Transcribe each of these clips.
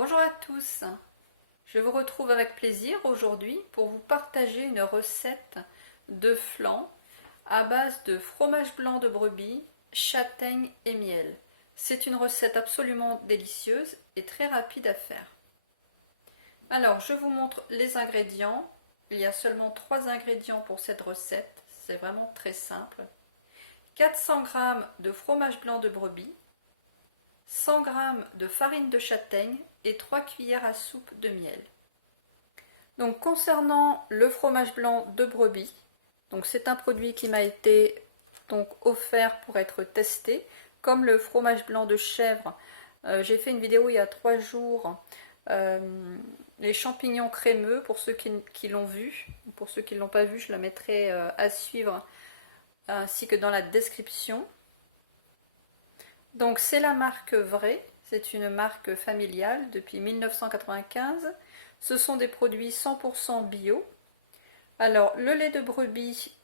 Bonjour à tous, je vous retrouve avec plaisir aujourd'hui pour vous partager une recette de flan à base de fromage blanc de brebis, châtaigne et miel. C'est une recette absolument délicieuse et très rapide à faire. Alors je vous montre les ingrédients. Il y a seulement 3 ingrédients pour cette recette, c'est vraiment très simple. 400 g de fromage blanc de brebis, 100 g de farine de châtaigne et 3 cuillères à soupe de miel. Donc concernant le fromage blanc de brebis, donc c'est un produit qui m'a été offert pour être testé. Comme le fromage blanc de chèvre, j'ai fait une vidéo il y a 3 jours, les champignons crémeux, pour ceux qui l'ont vu. Pour ceux qui ne l'ont pas vu, je la mettrai à suivre ainsi que dans la description. Donc c'est la marque Vrai, c'est une marque familiale depuis 1995. Ce sont des produits 100% bio. Alors le lait de brebis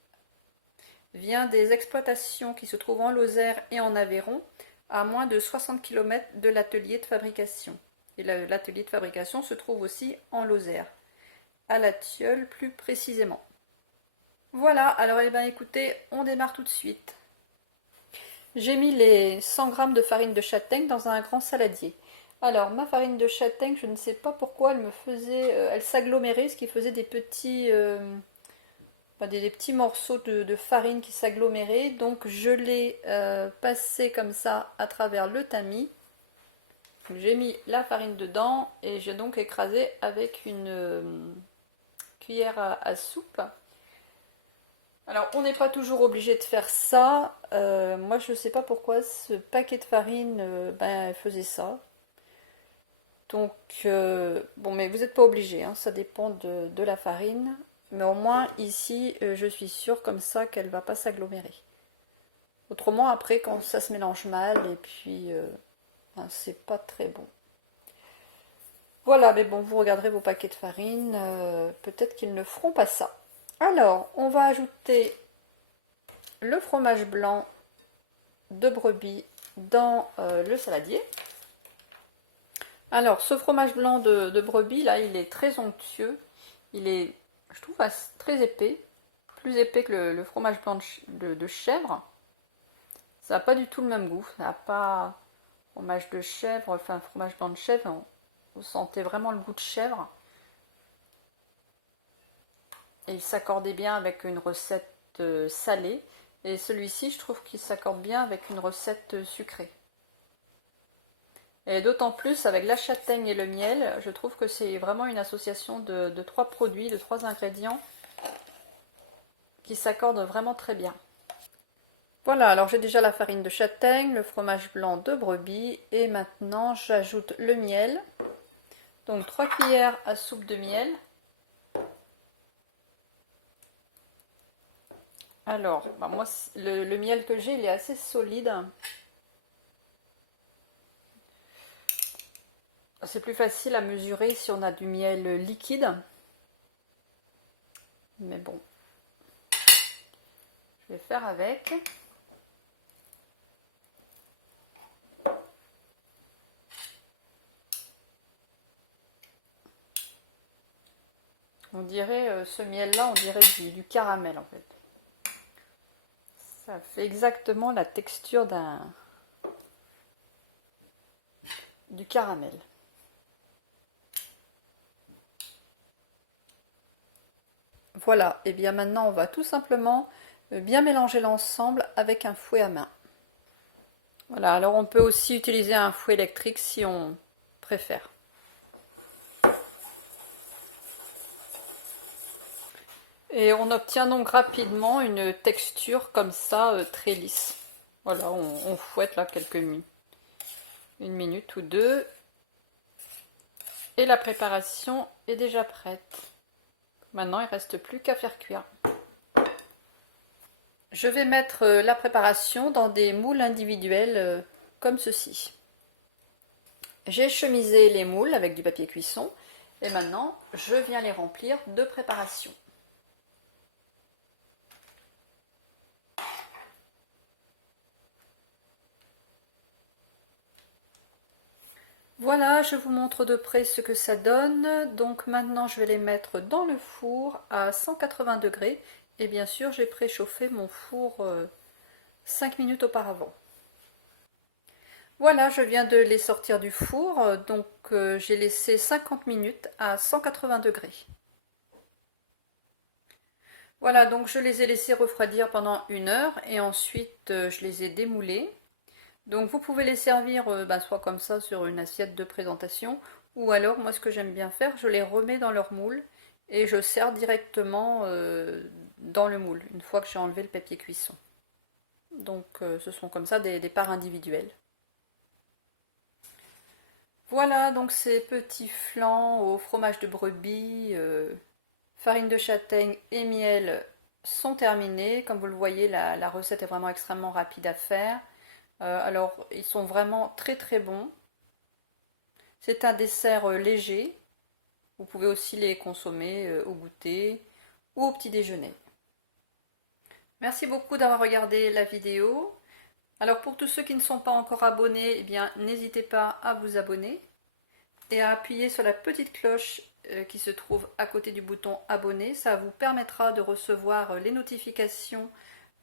vient des exploitations qui se trouvent en Lozère et en Aveyron, à moins de 60 km de l'atelier de fabrication. Et l'atelier de fabrication se trouve aussi en Lozère, à La Tilleule plus précisément. Voilà, alors écoutez, on démarre tout de suite. J'ai mis les 100 g de farine de châtaigne dans un grand saladier. Alors ma farine de châtaigne, je ne sais pas pourquoi elle s'agglomérait, ce qui faisait des petits morceaux de farine qui s'aggloméraient. Donc je l'ai passé comme ça à travers le tamis. J'ai mis la farine dedans et j'ai donc écrasé avec une cuillère à soupe. Alors on n'est pas toujours obligé de faire ça. Moi je ne sais pas pourquoi ce paquet de farine faisait ça. Donc bon, mais vous n'êtes pas obligé, hein, ça dépend de la farine. Mais au moins ici je suis sûre comme ça qu'elle ne va pas s'agglomérer. Autrement après quand ça se mélange mal et puis c'est pas très bon. Voilà, mais bon, vous regarderez vos paquets de farine, peut-être qu'ils ne feront pas ça. Alors, on va ajouter le fromage blanc de brebis dans le saladier. Alors, ce fromage blanc de brebis, là, il est très onctueux. Il est, je trouve, très épais. Plus épais que le fromage blanc de chèvre. Ça n'a pas du tout le même goût. Ça n'a pas fromage de chèvre, enfin, fromage blanc de chèvre. Vous sentez vraiment le goût de chèvre. Et il s'accordait bien avec une recette salée. Et celui-ci, je trouve qu'il s'accorde bien avec une recette sucrée. Et d'autant plus avec la châtaigne et le miel, je trouve que c'est vraiment une association de 3 produits, de 3 ingrédients qui s'accordent vraiment très bien. Voilà, alors j'ai déjà la farine de châtaigne, le fromage blanc de brebis et maintenant j'ajoute le miel. Donc 3 cuillères à soupe de miel. Alors, moi, le miel que j'ai, il est assez solide. C'est plus facile à mesurer si on a du miel liquide. Mais bon, je vais faire avec. On dirait, ce miel-là, on dirait du caramel en fait. Ça fait exactement la texture du caramel. Voilà, et bien maintenant on va tout simplement bien mélanger l'ensemble avec un fouet à main. Voilà, alors on peut aussi utiliser un fouet électrique si on préfère. Et on obtient donc rapidement une texture comme ça, très lisse. Voilà, on fouette là quelques minutes. 1 minute ou 2. Et la préparation est déjà prête. Maintenant, il ne reste plus qu'à faire cuire. Je vais mettre la préparation dans des moules individuels comme ceci. J'ai chemisé les moules avec du papier cuisson et maintenant je viens les remplir de préparation. Voilà, je vous montre de près ce que ça donne. Donc maintenant, je vais les mettre dans le four à 180 degrés. Et bien sûr, j'ai préchauffé mon four 5 minutes auparavant. Voilà, je viens de les sortir du four. Donc j'ai laissé 50 minutes à 180 degrés. Voilà, donc je les ai laissés refroidir pendant 1 heure et ensuite je les ai démoulés. Donc vous pouvez les servir soit comme ça sur une assiette de présentation, ou alors moi ce que j'aime bien faire, je les remets dans leur moule et je sers directement dans le moule une fois que j'ai enlevé le papier cuisson. Donc ce sont comme ça des parts individuelles. Voilà donc ces petits flancs au fromage de brebis, farine de châtaigne et miel sont terminés. Comme vous le voyez, la recette est vraiment extrêmement rapide à faire. Alors, ils sont vraiment très très bons. C'est un dessert léger. Vous pouvez aussi les consommer au goûter ou au petit déjeuner. Merci beaucoup d'avoir regardé la vidéo. Alors pour tous ceux qui ne sont pas encore abonnés, eh bien n'hésitez pas à vous abonner et à appuyer sur la petite cloche qui se trouve à côté du bouton abonner. Ça vous permettra de recevoir les notifications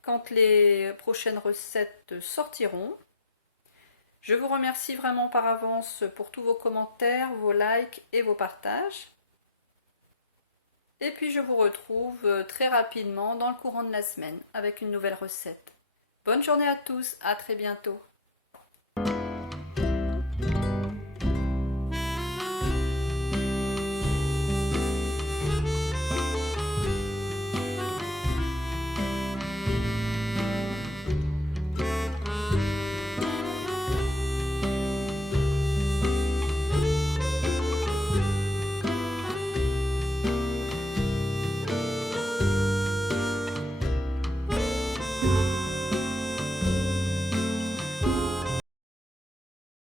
quand les prochaines recettes sortiront. Je vous remercie vraiment par avance pour tous vos commentaires, vos likes et vos partages. Et puis je vous retrouve très rapidement dans le courant de la semaine avec une nouvelle recette. Bonne journée à tous, à très bientôt.